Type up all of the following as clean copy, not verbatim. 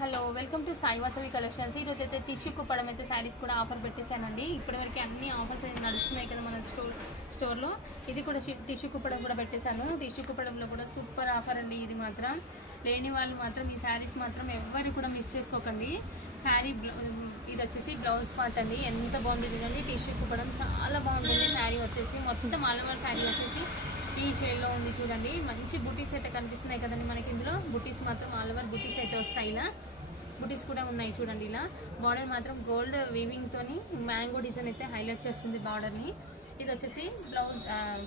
Hello welcome to Sai Vasavi collections. ఈరోజు అయితే tissue Kuppadam అయితే శారీస్ కూడా ఆఫర్ పెట్టేశానండి. ఇప్పటివరకు అన్ని ఆఫర్స్ అయితే నడుస్తున్నాయి కదా మన స్టోర్లో. ఇది కూడా టిష్యూ కుప్పడం కూడా పెట్టేశాను. టిష్యూ కుప్పడంలో కూడా సూపర్ ఆఫర్ అండి. ఇది మాత్రం లేని వాళ్ళు మాత్రం ఈ శారీస్ మాత్రం ఎవరు కూడా మిస్ చేసుకోకండి. శారీ ఇది వచ్చేసి బ్లౌజ్ పార్ట్ అండి. ఎంత బాగుంది చూడండి. టిష్యూ కుప్పడం చాలా బాగుంటుంది. శారీ వచ్చేసి మొత్తం ఆల్ ఓవర్ శారీ వచ్చేసి ఈ షేడ్లో ఉంది చూడండి. మంచి బుటీస్ అయితే కనిపిస్తున్నాయి కదండి మనకి. ఇందులో బుటీస్ మాత్రం ఆల్ ఓవర్ బుటీస్ అయితే వస్తాయి. ఇలా బుటీస్ కూడా ఉన్నాయి చూడండి. ఇలా బార్డర్ మాత్రం గోల్డ్ వీవింగ్ తోని మ్యాంగో డిజైన్ అయితే హైలైట్ చేస్తుంది బార్డర్ని. ఇది వచ్చేసి బ్లౌజ్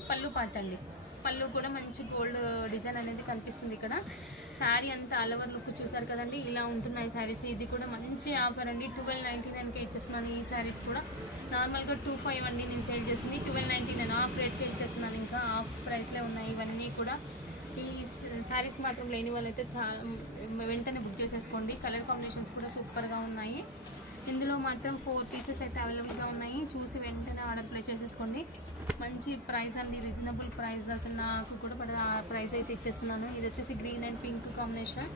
పళ్ళు పార్ట్ అండి. పళ్ళు కూడా మంచి గోల్డ్ డిజైన్ అనేది కనిపిస్తుంది ఇక్కడ. శారీ అంతా ఆల్ ఓవర్ లుక్ చూసారు కదండి. ఇలా ఉంటున్నాయి శారీస్. ఇది కూడా మంచి ఆఫర్ అండి. 1299కే ఇచ్చేస్తున్నాను. ఈ శారీస్ కూడా నార్మల్గా 25 అండి నేను సేల్ చేసింది. 1299 ఆఫ్ రేట్కే ఇచ్చేస్తున్నాను. ఇంకా ఆఫ్ ప్రైస్లే ఉన్నాయి ఇవన్నీ కూడా. ఈ శారీస్ మాత్రం లేని వాళ్ళైతే చాలా వెంటనే బుక్ చేసేసుకోండి. కలర్ కాంబినేషన్స్ కూడా సూపర్గా ఉన్నాయి. ఇందులో మాత్రం 4 పీసెస్ అయితే అవైలబుల్గా ఉన్నాయి. చూసి వెంటనే ఆర్డర్ ప్లేస్ చేసేసుకోండి. మంచి ప్రైస్ అండి, రీజనబుల్ ప్రైస్. అసలు నాకు కూడా ఆ ప్రైస్ అయితే ఇచ్చేస్తున్నాను. ఇది వచ్చేసి గ్రీన్ అండ్ పింక్ కాంబినేషన్.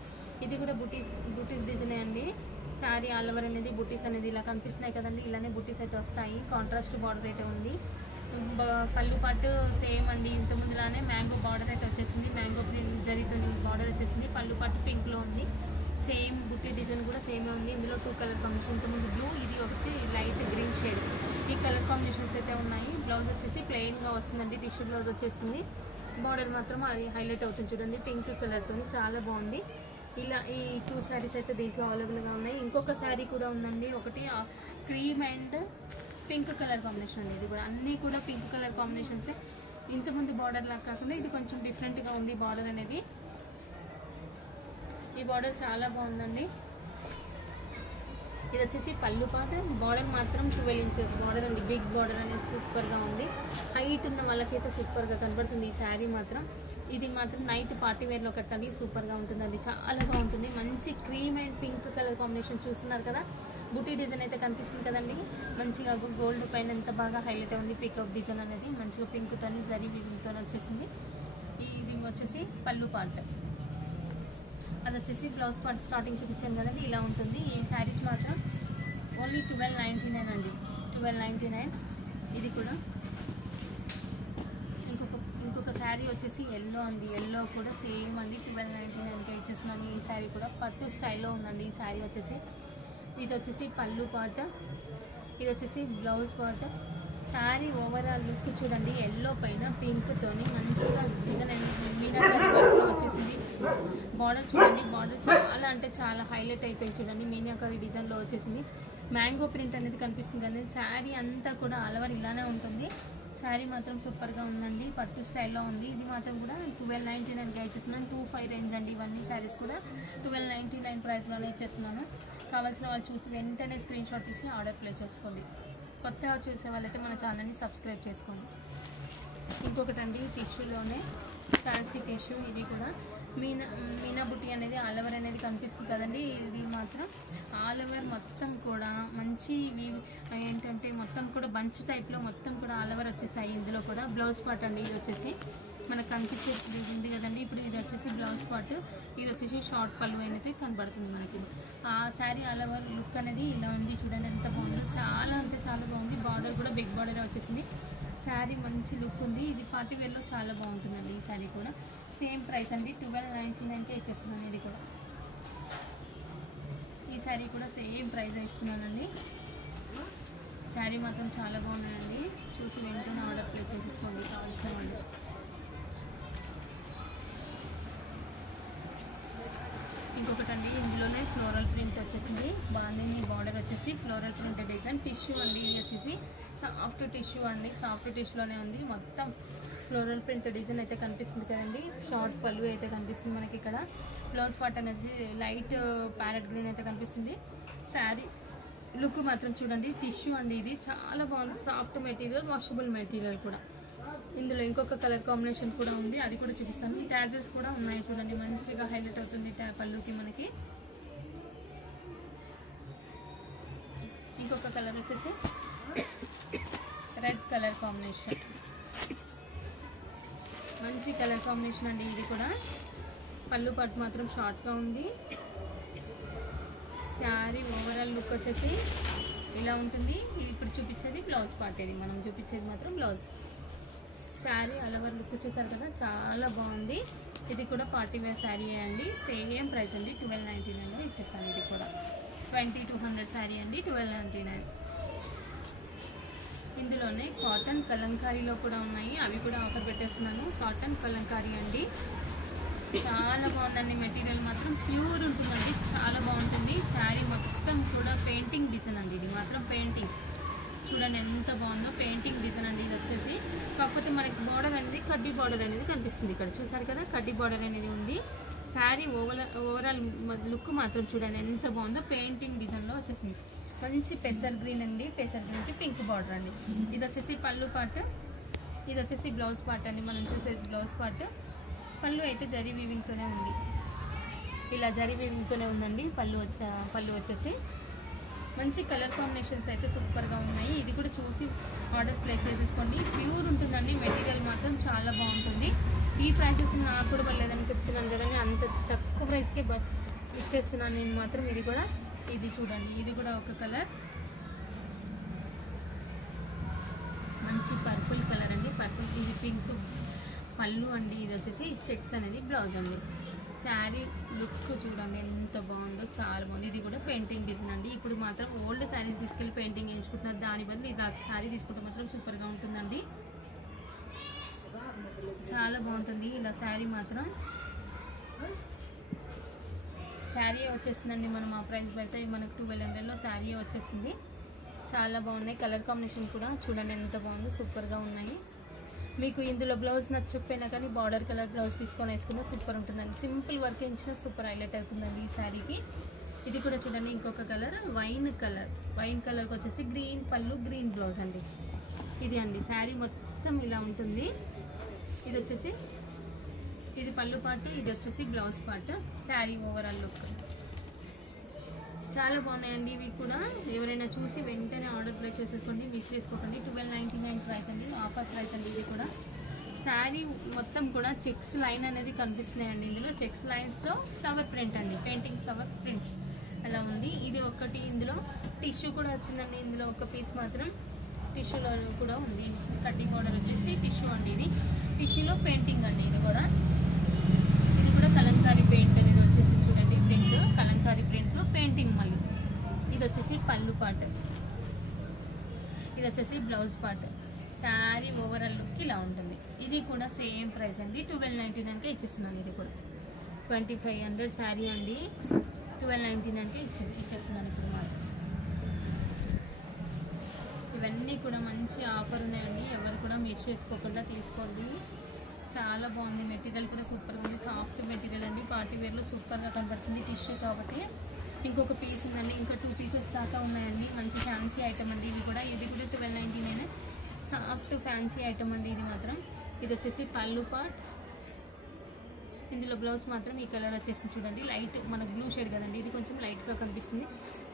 ఇది కూడా బుటీస్ డిజైన్ అండి. శారీ ఆల్ ఓవర్ అనేది బుటీస్ అనేది ఇలా కనిపిస్తున్నాయి కదండి. ఇలానే బుటీస్ అయితే వస్తాయి. కాంట్రాస్ట్ బార్డర్ అయితే ఉంది. పళ్ళు పాటు సేమ్ అండి. ఇంతకుముందులానే మ్యాంగో బార్డర్ అయితే వచ్చేసింది. మ్యాంగో ప్రింట్ జరీతో బార్డర్ వచ్చేసింది. పళ్ళు పాటు పింక్లో ఉంది. సేమ్ బుట్టి డిజైన్ కూడా సేమే ఉంది. ఇందులో 2 కలర్ కాంబినేషన్. ఇంతకుముందు బ్లూ, ఇది వచ్చి లైట్ గ్రీన్ షేడ్. ఈ కలర్ కాంబినేషన్స్ అయితే ఉన్నాయి. బ్లౌజ్ వచ్చేసి ప్లెయిన్గా వస్తుందండి. టిష్యూ బ్లౌజ్ వచ్చేస్తుంది. బార్డర్ మాత్రం అది హైలైట్ అవుతుంది చూడండి. పింక్ కలర్తో చాలా బాగుంది. ఇలా ఈ 2 శారీస్ అయితే దీంట్లో అవైలబుల్గా ఉన్నాయి. ఇంకొక శారీ కూడా ఉందండి. ఒకటి cream and pink colour combination అండి. ఇది కూడా అన్నీ కూడా పింక్ కలర్ కాంబినేషన్సే. ఇంతకుముందు బార్డర్ లాగా కాకుండా ఇది కొంచెం డిఫరెంట్గా ఉంది బార్డర్ అనేది. ఈ బార్డర్ చాలా బాగుందండి. ఇది వచ్చేసి పళ్ళు పాట. బార్డర్ మాత్రం 12 ఇంచెస్ బార్డర్ అండి. బిగ్ బార్డర్ అనేది సూపర్గా ఉంది. హైట్ ఉన్న వాళ్ళకైతే సూపర్గా కనబడుతుంది ఈ శారీ మాత్రం. ఇది మాత్రం నైట్ పార్టీ వేర్లో కట్టండి. సూపర్గా ఉంటుందండి. చాలా బాగుంటుంది. మంచి cream and pink colour combination చూస్తున్నారు కదా. బుటీ డిజైన్ అయితే కనిపిస్తుంది కదండి. మంచిగా గోల్డ్ పైన ఎంత బాగా హైలైట్ ఉంది. పికప్ డిజైన్ అనేది మంచిగా పింక్తో జరీ వీవింగ్తో వచ్చేసింది. ఇది వచ్చేసి పళ్ళు పార్ట్. అది వచ్చేసి బ్లౌజ్ పార్ట్ స్టార్టింగ్ చూపించాను కదండి. ఇలా ఉంటుంది. ఈ శారీస్ మాత్రం ఓన్లీ 1299 అండి. 1299. ఇది కూడా ఇంకొక శారీ వచ్చేసి ఎల్లో అండి. ఎల్లో కూడా సేమ్ అండి. 1299కే ఇచ్చేస్తున్నాను. ఈ శారీ కూడా పట్టు స్టైల్లో ఉందండి. ఈ శారీ వచ్చేసి ఇది వచ్చేసి పళ్ళు పార్ట్. ఇది వచ్చేసి blouse part. Sari overall look చూడండి. ఎల్లో పైన పింక్తోని మంచిగా డిజైన్ అనేది మీనాకరీ వర్క్లో వచ్చేసింది. బార్డర్ చూడండి. బార్డర్ చాలా అంటే చాలా హైలైట్ అయిపోయింది చూడండి. మీనాకరీ డిజైన్లో వచ్చేసింది. మ్యాంగో ప్రింట్ అనేది కనిపిస్తుంది కానీ శారీ అంతా కూడా ఆల్ ఓవర్ ఇలానే ఉంటుంది. శారీ మాత్రం సూపర్గా ఉందండి. పట్టు స్టైల్లో ఉంది. ఇది మాత్రం కూడా 1299కి ఇచ్చేస్తున్నాను. 25 రేంజ్ అండి. ఇవన్నీ శారీస్ కూడా 1299 ప్రైస్లోనే ఇచ్చేస్తున్నాను. కావాల్సిన వాళ్ళు చూసి వెంటనే స్క్రీన్ షాట్ తీసి ఆర్డర్ ప్లేస్ చేసుకోండి. కొత్తగా చూసే వాళ్ళైతే మన ఛానల్ని సబ్స్క్రైబ్ చేసుకోండి. ఇంకొకటి అండి టిష్యూలోనే ఫ్యాన్సీ టిష్యూ. ఇది కూడా మీనా బుట్టి అనేది ఆల్ ఓవర్ అనేది కనిపిస్తుంది కదండి. ఇది మాత్రం ఆల్ ఓవర్ మొత్తం కూడా మంచి ఏంటంటే మొత్తం కూడా బంచ్ టైప్లో మొత్తం కూడా ఆల్ ఓవర్ వచ్చేసాయి. ఇందులో కూడా బ్లౌజ్ పార్ట్ అండి. ఇది వచ్చేసి మనకు కనిపించేది ఉంది కదండి. ఇప్పుడు ఇది వచ్చేసి బ్లౌజ్ పార్ట్. ఇది వచ్చేసి షార్ట్ పళ్ళు అయితే కనబడుతుంది మనకి. ఆ శారీ ఆల్ ఓవర్ లుక్ అనేది ఇలా ఉంది చూడండి. ఎంత బాగుందో. చాలా అంటే చాలా బాగుంది. బార్డర్ కూడా బిగ్ బార్డర్ వచ్చేసింది. శారీ మంచి లుక్ ఉంది. ఇది పార్టీ వేర్లో చాలా బాగుంటుందండి. ఈ శారీ కూడా సేమ్ ప్రైస్ అండి. 1299కే ఇచ్చేస్తున్నాను. ఇది కూడా ఈ శారీ కూడా సేమ్ ప్రైస్ ఇస్తున్నానండి. శారీ మాత్రం చాలా బాగుందండి. చూసి వెంటనే ఆర్డర్ ప్లేస్ చేసేసుకోండి కావాల్సిన వాళ్ళు. ఇంకొకటండి ఇందులోనే ఫ్లోరల్ ప్రింట్ వచ్చేసింది. బాగుంది. బార్డర్ వచ్చేసి ఫ్లోరల్ ప్రింట్ డిజైన్. టిష్యూ అండి. ఇది వచ్చేసి సాఫ్ట్ టిష్యూ అండి. సాఫ్ట్ టిష్యూలోనే ఉంది. మొత్తం ఫ్లోరల్ ప్రింట్ డిజైన్ అయితే కనిపిస్తుంది కదండి. షార్ట్ పళ్ళు అయితే కనిపిస్తుంది మనకి ఇక్కడ. బ్లౌజ్ పార్ట్ అనేది లైట్ ప్యారెట్ గ్రీన్ అయితే కనిపిస్తుంది. శారీ లుక్ మాత్రం చూడండి. టిష్యూ అండి. ఇది చాలా బాగుంది. సాఫ్ట్ మెటీరియల్, వాషబుల్ మెటీరియల్ కూడా. ఇందులో ఇంకొక కలర్ కాంబినేషన్ కూడా ఉంది. అది కూడా చూపిస్తాను. ఈ ట్యాజెస్ కూడా ఉన్నాయి చూడండి. మంచిగా హైలైట్ అవుతుంది పళ్ళుకి మనకి. ఇంకొక కలర్ వచ్చేసి రెడ్ కలర్ కాంబినేషన్. మంచి కలర్ కాంబినేషన్ అండి. ఇది కూడా పళ్ళు పార్ట్ మాత్రం షార్ట్గా ఉంది. శారీ ఓవరాల్ లుక్ వచ్చేసి ఇలా ఉంటుంది. ఇది ఇప్పుడు చూపించేది బ్లౌజ్ పార్ట్, ఇది మనం చూపించేది మాత్రం బ్లౌజ్. శారీ అలవర్ లుక్ వచ్చేసారు కదా, చాలా బాగుంది. ఇది కూడా పార్టీ వేర్ శారీ అండి, సేమ్ ప్రైస్ అండి 1299 ఇచ్చేస్తాను. ఇది కూడా 2200 శారీ అండి 1299. ఇందులోనే కాటన్ కలంకారీలో కూడా ఉన్నాయి, అవి కూడా ఆఫర్ పెట్టేస్తున్నాను. కాటన్ కలంకారీ అండి, చాలా బాగుందండి. మెటీరియల్ మాత్రం ప్యూర్ ఉంటుందండి, చాలా బాగుంటుంది. శారీ మొత్తం కూడా పెయింటింగ్ డిజైన్ అండి, ఇది మాత్రం పెయింటింగ్. చూడండి ఎంత బాగుందో, పెయింటింగ్ డిజైన్ అండి. ఇది వచ్చేసి కాకపోతే మనకి బార్డర్ అనేది కడ్డీ బార్డర్ అనేది కనిపిస్తుంది. ఇక్కడ చూసారు కదా, కడ్డీ బార్డర్ అనేది ఉంది. శారీ ఓవరాల్ లుక్ మాత్రం చూడండి ఎంత బాగుందో, పెయింటింగ్ డిజైన్లో వచ్చేసింది. మంచి పెసర్ గ్రీన్ అండి, పెసర్ గ్రీన్కి పింక్ బార్డర్ అండి. ఇది వచ్చేసి పళ్ళు పార్ట్, ఇది వచ్చేసి బ్లౌజ్ పార్ట్ అండి. మనం చూసేది బ్లౌజ్ పార్ట్. పళ్ళు అయితే జరీ వీవింగ్తోనే ఉంది, ఇలా జరీ వీవింగ్తోనే ఉందండి. పళ్ళు వచ్చేసి మంచి కలర్ కాంబినేషన్స్ అయితే సూపర్గా ఉన్నాయి. ఇది కూడా చూసి ఆర్డర్ ప్లేస్ చేసేసుకోండి. ప్యూర్ ఉంటుందండి, మెటీరియల్ మాత్రం చాలా బాగుంటుంది. ఈ ప్రైసెస్ నాకు కూడా పర్లేదని చెప్తున్నాను కదండి, అంత తక్కువ ప్రైస్కే ఇచ్చేస్తున్నాను నేను మాత్రం. ఇది కూడా, ఇది చూడండి, ఇది కూడా ఒక కలర్, మంచి పర్పుల్ కలర్ అండి. పర్పుల్, ఇది పింక్ పళ్ళు అండి. ఇది వచ్చేసి చెక్స్ అనేది బ్లౌజ్ అండి. శారీ లుక్ చూడండి ఎంత బాగుందో, చాలా బాగుంది. ఇది కూడా పెయింటింగ్ డిజైన్ అండి. ఇప్పుడు మాత్రం ఓల్డ్ శారీస్ తీసుకెళ్ళి పెయింటింగ్ వేయించుకుంటున్నారు, దాని బదులు ఇది శారీ తీసుకుంటే మాత్రం సూపర్గా ఉంటుందండి, చాలా బాగుంటుంది. ఇలా శారీ మాత్రం, శారీ వచ్చేసిందండి. మనం ఆ ప్రైస్ పెడితే మనకు 1200లో శారీ వచ్చేసింది. చాలా బాగున్నాయి. కలర్ కాంబినేషన్ కూడా చూడండి ఎంత బాగుందో, సూపర్గా ఉన్నాయి. మీకు ఇందులో బ్లౌజ్ నచ్చకపోయినా కానీ బార్డర్ కలర్ బ్లౌజ్ తీసుకొని వేసుకున్నా సూపర్ ఉంటుందండి. సింపుల్ వర్క్ ఇచ్చినా సూపర్ హైలైట్ అవుతుందండి ఈ శారీకి. ఇది కూడా చూడండి ఇంకొక కలర్, వైన్ కలర్. వైన్ కలర్కి వచ్చేసి గ్రీన్ పళ్ళు, గ్రీన్ బ్లౌజ్ అండి. ఇది అండి శారీ మొత్తం ఇలా ఉంటుంది. ఇది వచ్చేసి, ఇది పళ్ళు పార్ట్, ఇది వచ్చేసి blouse part. Sari overall look చాలా బాగున్నాయండి. ఇవి కూడా ఎవరైనా చూసి వెంటనే ఆర్డర్ ప్లేస్ చేసేసుకోండి, మిస్ చేసుకోకండి. 1299 ప్రైస్ అండి, ఆఫర్ ప్రైస్ అండి. ఇది కూడా శారీ మొత్తం కూడా చెక్స్ లైన్ అనేది కనిపిస్తున్నాయండి. ఇందులో చెక్స్ లైన్స్తో ఫ్లవర్ ప్రింట్ అండి, పెయింటింగ్ ఫ్లవర్ ప్రింట్స్ అలా ఉంది. ఇది ఒకటి, ఇందులో టిష్యూ కూడా వచ్చిందండి. ఇందులో ఒక పీస్ మాత్రం టిష్యూలో కూడా ఉంది. కడ్డీ బార్డర్ వచ్చేసి టిష్యూ అండి. ఇది టిష్యూలో పెయింటింగ్ అండి. ఇది కూడా కలంకారీ పెయింట్ అనేది వచ్చేసి చూడండి, ప్రింట్ కలంకారీ ప్రింట్లో పెయింటింగ్. మళ్ళీ ఇది వచ్చేసి పళ్ళు పార్ట్, ఇది వచ్చేసి blouse part. Sari overall look ఇలా ఉంటుంది. ఇది కూడా సేమ్ ప్రైస్ అండి, 1299కే ఇచ్చేస్తున్నాను. ఇది కూడా 2500 శారీ అండి, 1299కే ఇచ్చేస్తున్నాను ఇప్పుడు మాత్రం. ఇవన్నీ కూడా మంచి ఆఫర్ ఉన్నాయండి, ఎవరు కూడా మిస్ చేసుకోకుండా తీసుకోండి. చాలా బాగుంది, మెటీరియల్ కూడా సూపర్గా ఉంది. సాఫ్ట్ మెటీరియల్ అండి, పార్టీ వేర్లో సూపర్గా కనబడుతుంది. టిష్యూ కాబట్టి ఇంకొక పీస్ ఉందండి, ఇంకా 2 పీసెస్ దాకా ఉన్నాయండి. మంచి ఫ్యాన్సీ ఐటమ్ అండి. ఇది కూడా 1299, సాఫ్ట్ ఫ్యాన్సీ ఐటమ్ అండి ఇది మాత్రం. ఇది వచ్చేసి పళ్ళు పార్ట్, ఇందులో బ్లౌజ్ మాత్రం ఈ కలర్ వచ్చేసి చూడండి, లైట్ మనకు బ్లూ షేడ్ కదండి, ఇది కొంచెం లైట్గా కనిపిస్తుంది.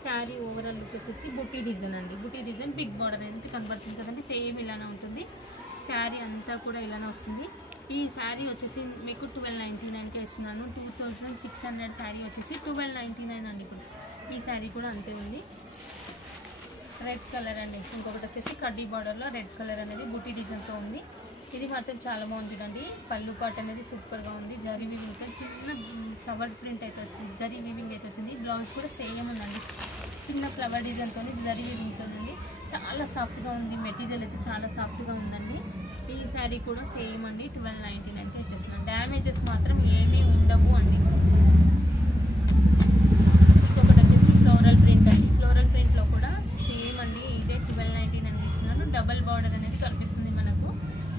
శారీ ఓవరాల్ లుక్ వచ్చేసి బుట్టి డిజైన్ అండి. బుట్టి డిజైన్ బిగ్ బార్డర్ అనేది కనబడుతుంది కదండి, సేమ్ ఇలానే ఉంటుంది. శారీ అంతా కూడా ఇలానే వస్తుంది. ఈ శారీ వచ్చేసి మీకు 1299కే ఇస్తున్నాను. 2600 శారీ వచ్చేసి 1299 అండి. ఇప్పుడు ఈ శారీ కూడా అంతే ఉంది. రెడ్ కలర్ అండి, ఇంకొకటి వచ్చేసి కడ్డీ బార్డర్లో రెడ్ కలర్ అనేది బుటీ డిజైన్తో ఉంది. ఇది మాత్రం చాలా బాగుంది చూడండి. పళ్ళు పాట్ అనేది సూపర్గా ఉంది. జరీ వీవింగ్తో చిన్న ఫ్లవర్ ప్రింట్ అయితే వచ్చింది, జరీ వీవింగ్ అయితే వచ్చింది. బ్లౌజ్ కూడా సేమ్ ఉందండి, చిన్న ఫ్లవర్ డిజైన్తో జరీ వీవింగ్తో ఉంది. చాలా సాఫ్ట్గా ఉంది, మెటీరియల్ అయితే చాలా సాఫ్ట్గా ఉందండి. ఈ శారీ కూడా సేమ్ అండి, 1299కే ఇచ్చేస్తున్నాను. డ్యామేజెస్ మాత్రం ఏమీ ఉండవు అండి. ఇంకొకటి వచ్చేసి ఫ్లోరల్ ప్రింట్ అండి. ఫ్లోరల్ ప్రింట్లో కూడా సేమ్ అండి, ఇదే 1299 ఇస్తున్నాను. డబల్ బార్డర్ అనేది కనిపిస్తుంది మనకు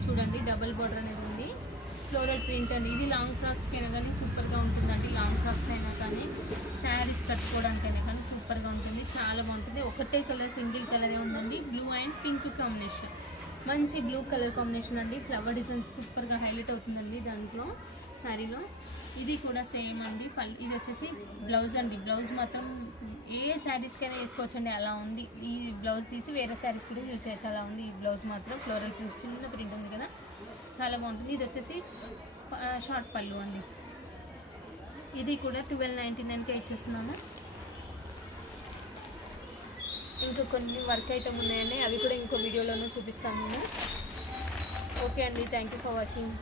చూడండి, డబల్ బార్డర్ అనేది ఉంది. ఫ్లోరల్ ప్రింట్ అండి. ఇది లాంగ్ ఫ్రాక్స్కి అయినా కానీ సూపర్గా ఉంటుందండి. లాంగ్ ఫ్రాక్స్ అయినా కానీ శారీస్ కట్టుకోవడానికైనా కానీ సూపర్గా ఉంటుంది, చాలా బాగుంటుంది. ఒకటే కలర్, సింగిల్ కలరే ఉందండి, బ్లూ అండ్ పింక్ కాంబినేషన్. మంచి బ్లూ కలర్ కాంబినేషన్ అండి. ఫ్లవర్ డిజైన్ సూపర్గా హైలైట్ అవుతుందండి దాంట్లో శారీలో. ఇది కూడా సేమ్ అండి. ఇది వచ్చేసి బ్లౌజ్ అండి. బ్లౌజ్ మాత్రం ఏ శారీస్కైనా వేసుకోవచ్చండి, అలా ఉంది. ఈ బ్లౌజ్ తీసి వేరే శారీస్ కూడా యూజ్ చేయొచ్చు, అలా ఉంది. ఈ బ్లౌజ్ మాత్రం ఫ్లోరల్ ప్రింట్, చిన్న ప్రింట్ ఉంది కదా, చాలా బాగుంటుంది. ఇది వచ్చేసి షార్ట్ పళ్ళు అండి. ఇది కూడా 1299కే ఇచ్చేస్తున్నాను. ఇంకా కొన్ని వర్క్ ఐటమ్ ఉన్నాయండి, అవి కూడా ఇంకో వీడియోలోనూ చూపిస్తాను నేను. ఓకే అండి, థ్యాంక్ యూ ఫర్ వాచింగ్.